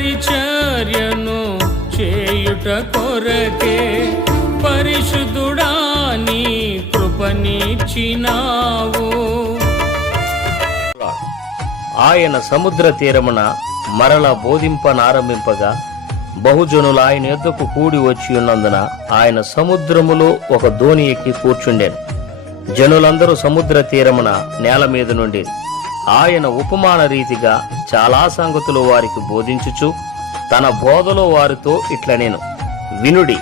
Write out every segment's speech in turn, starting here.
పరిచర్యను చేయుట కొరకే పరిశుద్ధుడా నీ కృపనిచ్చినావు. ఆయన సముద్ర తీరమున మరల బోధింపనారంభింపగా బహుజనులు ఆయన యొద్దకు కూడి వచ్చి ఉన్నందున ఆయన సముద్రములో ఒక దోణి ఎక్కి కూర్చుండెను. జనులందరూ సముద్ర తీరమున నేల మీద నుండి ఆయన ఉపమాన రీతిగా చాలా సంగతులు వారికి బోధించుచు తన బోధలో వారితో ఇట్లనేను, వినుడి.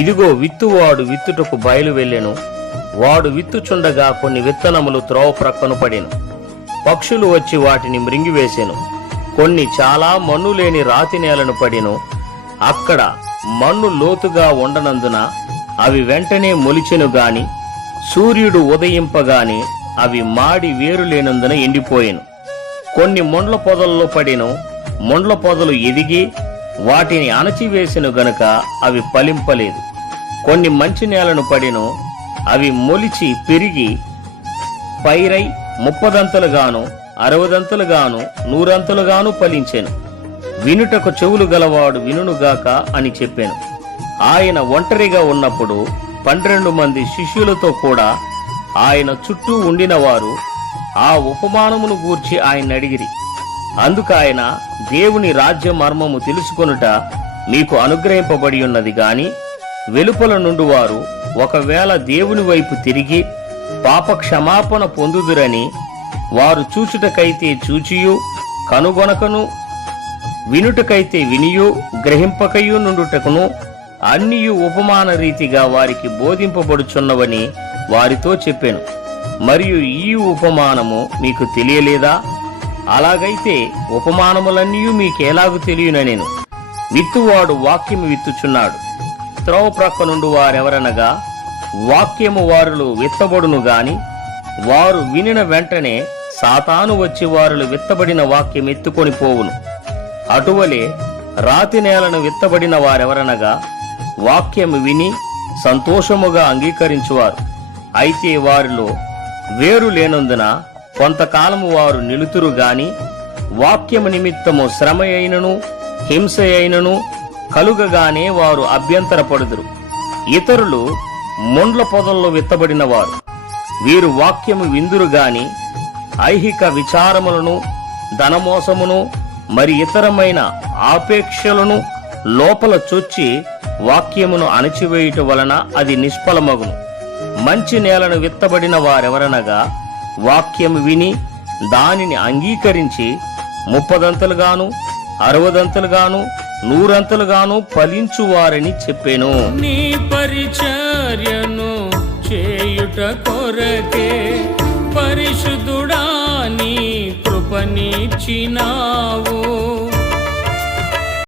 ఇదిగో విత్తువాడు విత్తుటకు బయలు వెళ్ళెను. వాడు విత్తుచుండగా కొన్ని విత్తనములు త్రోవ ప్రక్కను పడెను. పక్షులు వచ్చి వాటిని మృంగివేసెను. కొన్ని చాలా మన్ను లేని రాతి నేలను పడెను. అక్కడ మన్ను లోతుగా ఉండనందున అవి వెంటనే మొలిచెను గాని సూర్యుడు ఉదయింపగానే అవి మాడి వేరు లేనందున ఎండిపోయెను. కొన్ని మొండ్ల పొదల్లో పడెను. మొండ్ల పొదలు ఎదిగి వాటిని అణచివేసెను గనుక అవి ఫలింపలేదు. కొన్ని మంచి నేలను పడెను. అవి మొలిచి పెరిగి పైరై 30 60 100 ఫలించెను. వినుటకు చెవులు గలవాడు వినుగాక అని చెప్పాను. ఆయన ఒంటరిగా ఉన్నప్పుడు 12 మంది శిష్యులతో కూడా ఆయన చుట్టూ ఉండిన వారు ఆ ఉపమానమును గూర్చి ఆయన అడిగిరి. అందుకు ఆయన, దేవుని రాజ్య మర్మము తెలుసుకొనుట మీకు అనుగ్రహింపబడి ఉన్నది గాని వెలుపల నుండి వారు ఒకవేళ దేవుని వైపు తిరిగి పాప క్షమాపణ పొందుదురని వారు చూచుటకైతే చూచియు కనుగొనకను వినుటకైతే వినియు గ్రహింపకయు నుండుటకును అన్నియు ఉపమాన రీతిగా వారికి బోధింపబడుచున్నవని వారితో చెప్పాను. మరియు ఈ ఉపమానము మీకు తెలియలేదా? అలాగైతే ఉపమానములన్నీ మీకెలాగు తెలియననేను. విత్తువాడు వాక్యము విత్తుచున్నాడు. త్రోవ ప్రక్క నుండి వారెవరనగా వాక్యము వారిలో విత్తబడును గాని వారు వినిన వెంటనే సాతాను వచ్చి వారిలో విత్తబడిన వాక్యం ఎత్తుకొని పోవును. అటువలే రాతి నేలను విత్తబడిన వారెవరనగా వాక్యము విని సంతోషముగా అంగీకరించువారు. అయితే వారిలో వేరు లేనందున కొంతకాలము వారు నిలుతురు గాని వాక్యము నిమిత్తము శ్రమ అయినను హింస అయినను కలుగగానే వారు అభ్యంతరపడుదురు. ఇతరులు మొండ్ల పొదల్లో విత్తబడిన వారు. వీరు వాక్యము విందురు గాని ఐహిక విచారములను ధనమోసమును మరి ఇతరమైన ఆపేక్షలను లోపల చొచ్చి వాక్యమును అణచివేయుట వలన అది నిష్ఫలమగును. మంచి నేలను విత్తబడిన వారెవరనగా వాక్యము విని దానిని అంగీకరించి 30 60 100 ఫలించువారని చెప్పెను. నీ పరిచర్యను చేయుట కొరకే పరిశుద్ధుడా నీ కృపనిచ్చినావు.